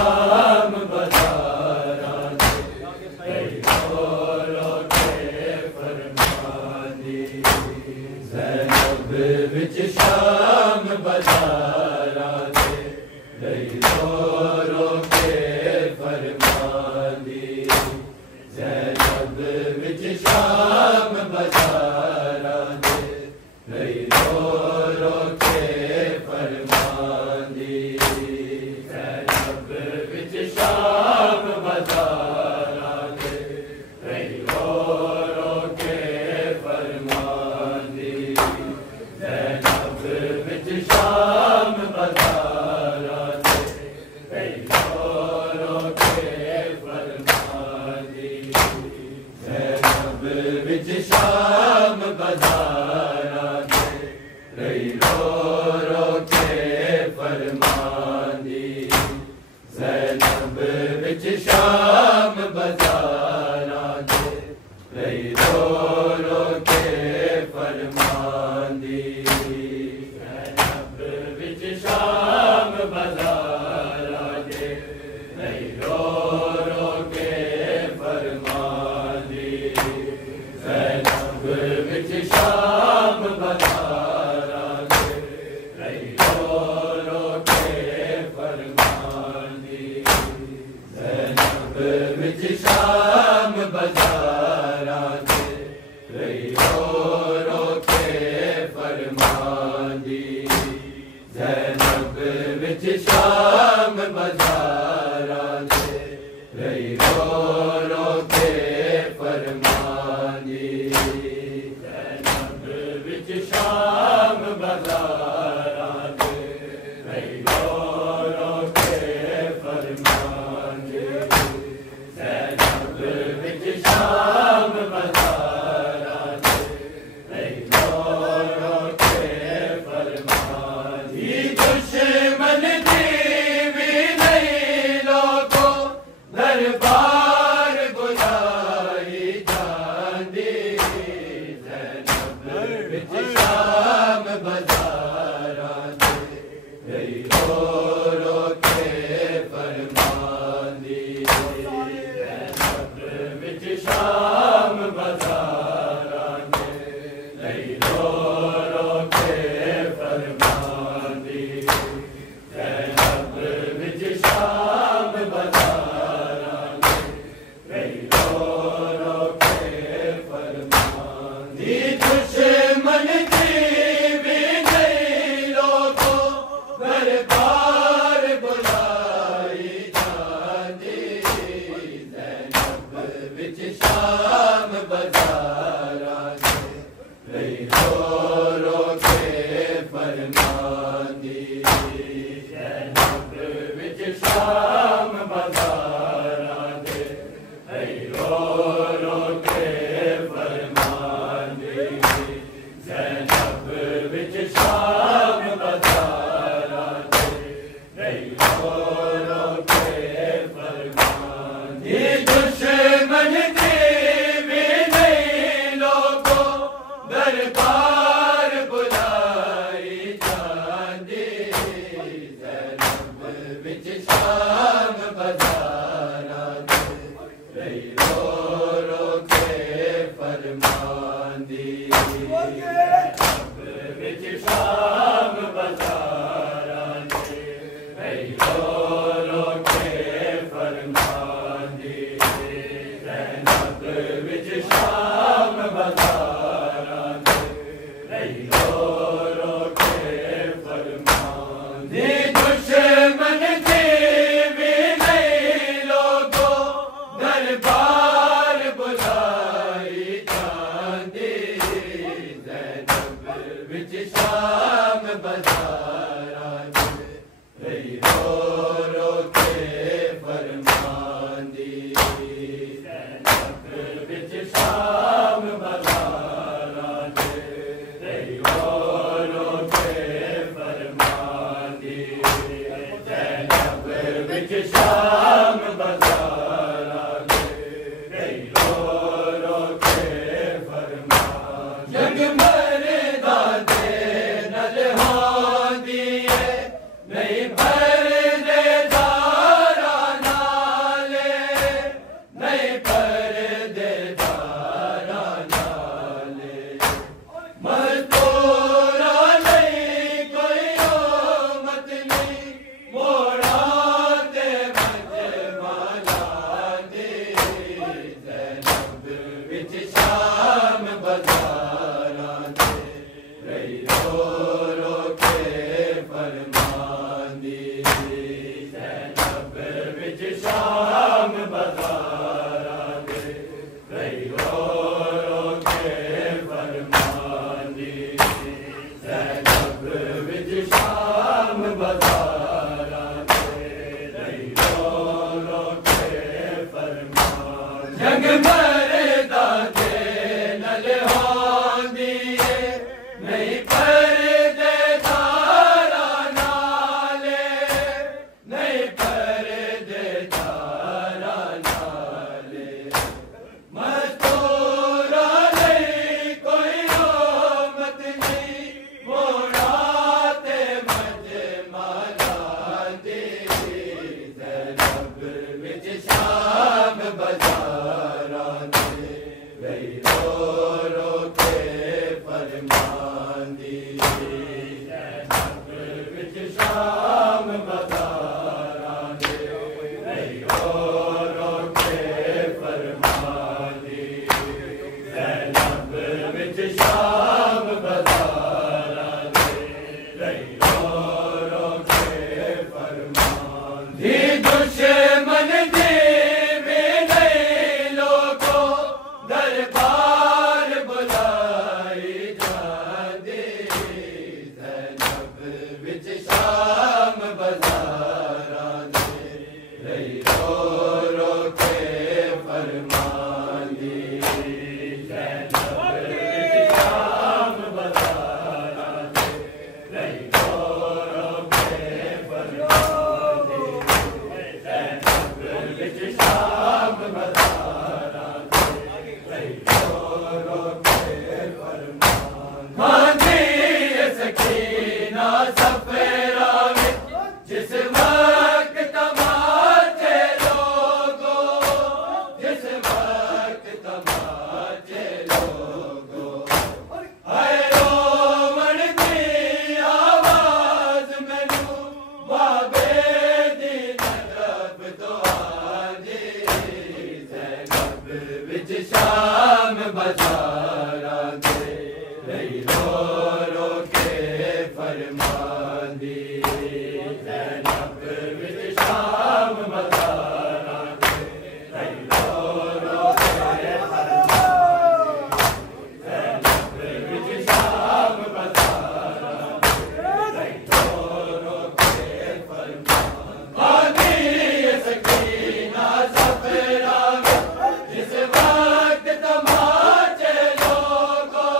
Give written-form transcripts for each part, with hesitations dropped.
शाम बजारा दे कई औरों के फरमानी ज़ैनब विच शाम बजारा दे कई औरों के फरमानी ज़ैनब विच शाम बजारा दे कई औरों के फरमानी ज़ैनब विच शाम बजारा दे कई औरों के फरमानी ज़ैनब विच शाम बजारा दे कई औरों के फरमानी ज़ैनब विच शाम बजारा दे कई औरों के फरमानी ज़ैनब विच शाम बजारा दे कई औरों के फरमानी ज़ैनब विच शाम बजारा दे कई औरों के फरमानी ज़ैनब विच शाम बजारा दे कई औरों के फरमानी ज़ैनब विच शाम बजारा दे कई औरों के फरमानी ज़ैनब विच शाम बजारा दे कई औरों के फरमानी ज़ैनब विच शाम बजारा दे कई औरों के फरमानी ज़ैनब विच शाम बजारा दे कई औरों के फरमानी दुश्मन की भी नहीं लोगों दरबार बुलाई जांदी ज़ैनब विच शाम बजारा दे कई औरों के फरमानी ज़ैनब विच शाम बजारा दे कई औरों के फरमानी ज़ैनब विच शाम बजारा दे कई औरों के फरमानी दुश्मन की भी नहीं लोगों दरबार बुलाई जांदी ज़ैनब विच शाम बजारा दे कई औरों के फरमानी ज़ैनब विच शाम बजारा दे कई औरों के फरमानी ज़ैनब विच शाम बजारा दे कई औरों के फरमानी दुश्मन की भी नहीं लोगों दरबार बुलाई जांदी ज़ैनब विच शाम बजारा दे कई औरों के फरमानी ज़ैनब विच शाम बजारा दे कई औरों के फरमानी ज़ैनब विच शाम बजारा दे कई औरों के फरमानी दुश्मन की भी नहीं लोगों दरबार बुलाई जांदी ज़ैनब विच शाम बजारा दे कई औरों के फरमानी ज़ैनब विच शाम बजारा दे कई औरों के फरमानी ज़ैनब विच शाम बजारा दे कई औरों के फरमानी जग मरदा दे नल होंदी है नहीं भर दे दारा शाम बाजारां दे रही रो रो के फरमांदी ज़ैनब विच शाम बाजारां दे रही रो रो के फरमांदी ज़ैनब विच शाम बाजारां दे रही रो रो के फरमांदी सकीना सफरा जिस वक्त तमाचे लोगों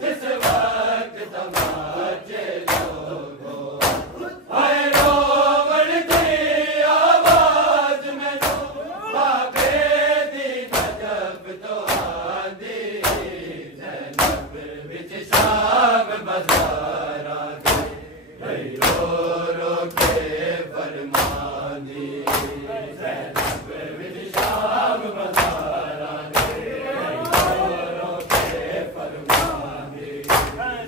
जिस वक्त तमाचे लोगों आए रोवण दी आवाज में बाबे दी नजब तो आंदी ज़ैनब विच शाम बाज़ारां दे रही रो रो के फरमांदी ज़ैनब विच शाम बाज़ारां दे रही रो रो के फरमांदी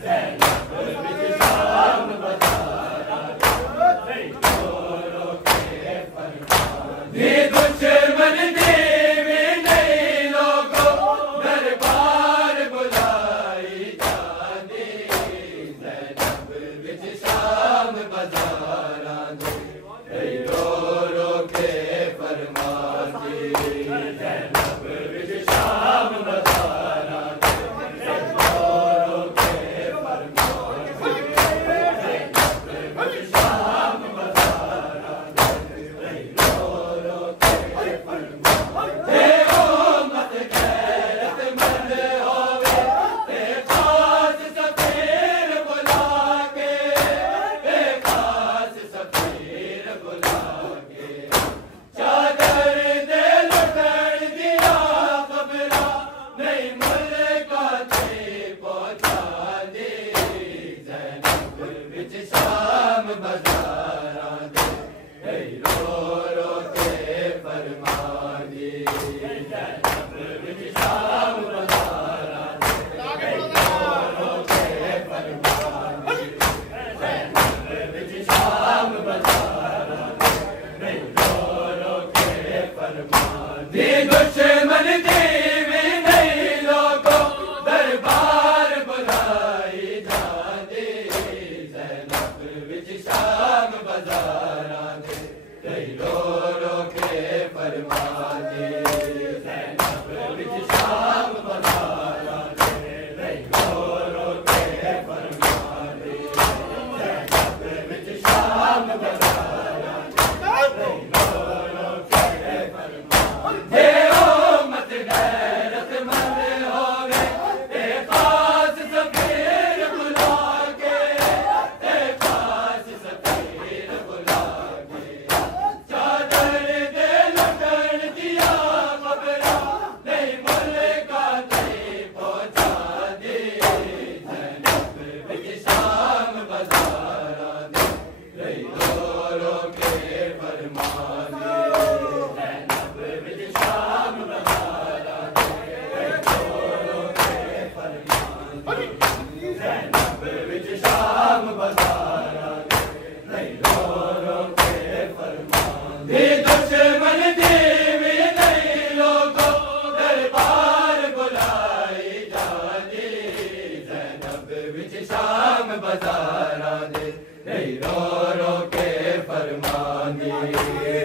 ज़ैनब विच शाम बाज़ारां दे रही रो रो के फरमांदी दुश्मन दी भी नहीं लोगों दरबार बुलाई जांदी ज़ैनब विच शाम बाज़ारां दे रही रो रो के फरमांदी ज़ैनब विच शाम बाज़ारां दे रही रो रो के फरमांदी ज़ैनब विच शाम बाज़ारां दे रही रो रो के फरमांदी हे उम्मत गैरतमंद होवे ते खास सफीर बुला के ते खास सफीर बुला के चादर दे लुटण दिया खबरा नहीं मुल्का ते पहुंचा दे ज़ैनब विच शाम बाज़ारां दे रही रो रो के फरमांदी ज़ैनब विच शाम बाज़ारां दे रही रो रो के फरमांदी ज़ैनब विच शाम बाज़ारां दे रही रो रो के फरमांदी दुश्मन दी भी नहीं लोगों दरबार बुलाई जांदी ज़ैनब विच शाम बाज़ारां दे रही रो रो के फरमांदी ज़ैनब विच शाम बाज़ारां दे रही रो रो के फरमांदी ज़ैनब विच शाम बाज़ारां दे रही रो रो के फरमांदी हे उम्मत गैरतमंद होवे ते खास सफीर बुला के ते खास सफीर बुला के चादर दे लुटण दिया खबरा नहीं मुल्का ते पहुंचा दे ज़ैनब विच शाम बाज़ारां दे रही रो रो के फरमांदी ज़ैनब विच शाम बाज़ारां दे रही रो रो के फरमांदी ज़ैनब विच शाम बाज़ारां दे रही रो रो के फरमांदी दुश्मन दी भी नहीं लोगों दरबार बुलाई जांदी ज़ैनब विच शाम बाज़ारां दे रही रो रो के फरमांदी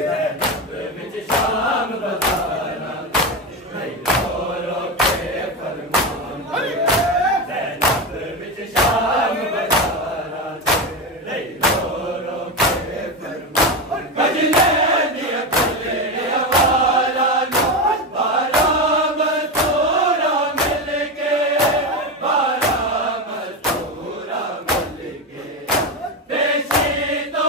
ज़ैनब विच शाम बाज़ारां दे रही रो रो के फरमांदी ज़ैनब विच शाम बाज़ारां दे रही रो रो के फरमांदी कजले दी अकले अवाला नो बारा मस्तूरा मिल के बारा मस्तूरा मिल के देशी तो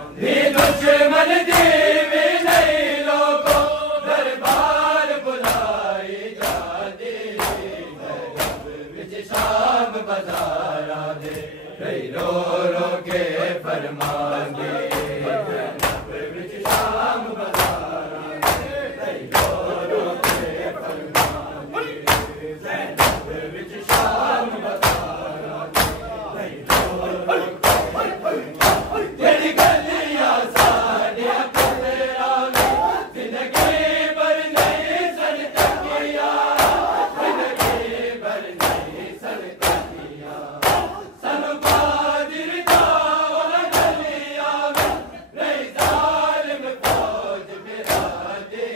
दुश्मन देवी नहीं लोगो दरबार बुलाई जाती विच शाम बजारा दे रो रो के फरमांगे विच शाम बजारा दे रो रो के फरमांगे विच शाम बजारा दे रो रो तेरी गलियां साड़ियां तेरा जिंदगी भर नहीं सन तकिया जिंदगी भर नहीं सन तकिया सन बादिर जाओ गलियां में नहीं जालिम फौज मेरा दे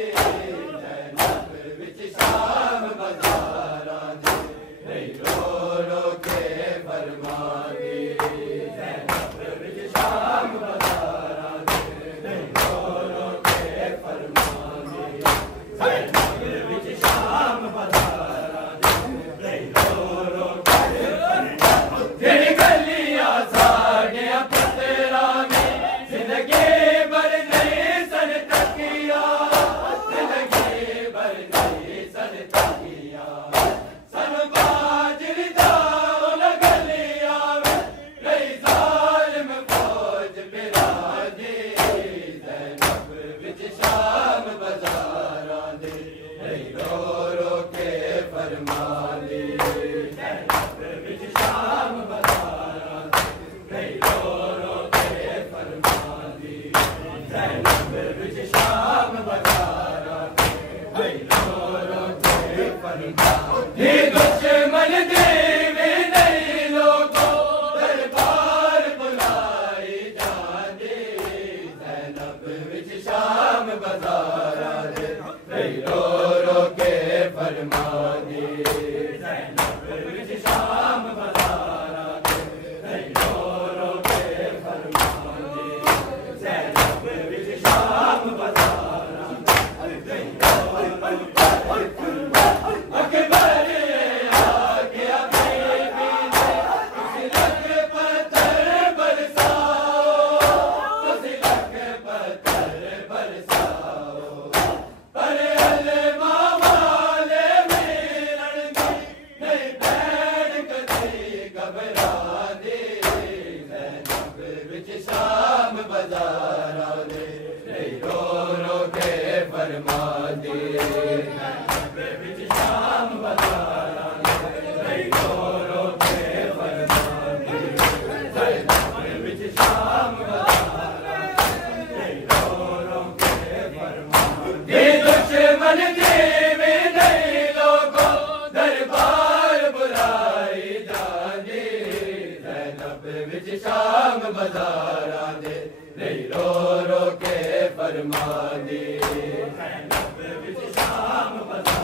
जैनब विच शाम बजारा दे नहीं रो रो के फरमा दे जैनब विच शाम बजारा दे नहीं रो रो के फरमा दे जैनब विच शाम बजारा दे नहीं रो रो के फरमा तेरी गलियां साड़ियां पतेरा में जिंदगी भर नहीं सन तकिया जिंदगी भर नहीं सन तकिया सन बाजिर जाओ गलियां में नहीं जालिम फौज मेरा दे जैनब विच शाम बजारा दे नहीं रो रो के फरमा दे जैनब विच शाम बजारा दे नहीं रो रो के फरमा दे जैनब विच शाम बजारा दे नहीं रो रो के फरमा दे दुश्मन देवी नहीं लोगो दरबार बुलाई जाने जैनब विच शाम बजारा दे नहीं रो रो के फरमा दे जैनब विच शाम बजारा दे नहीं रो रो के फरमा दे जैनब विच शाम बजारा दे नहीं रो रो के फरमा अकबर आ गया बेबी ने तिलक पत्थर बरसाओ तिलक पत्थर बरसाओ पर अलमा वाले मिलन में नहीं बैठ कभी घबरा दे जैनब विच शाम बजारा दे नहीं रो रो के फरमा दे जैनब विच शाम बजारा दे नहीं रो रो के फरमा दे जैनब विच शाम बजारा दे नहीं रो रो के फरमा दे दुश्मन देवी नहीं लोगो दरबार बुलाई जाने जैनब विच शाम बजारा दे नहीं रो रो के फरमा दे जैनब विच शाम बजारा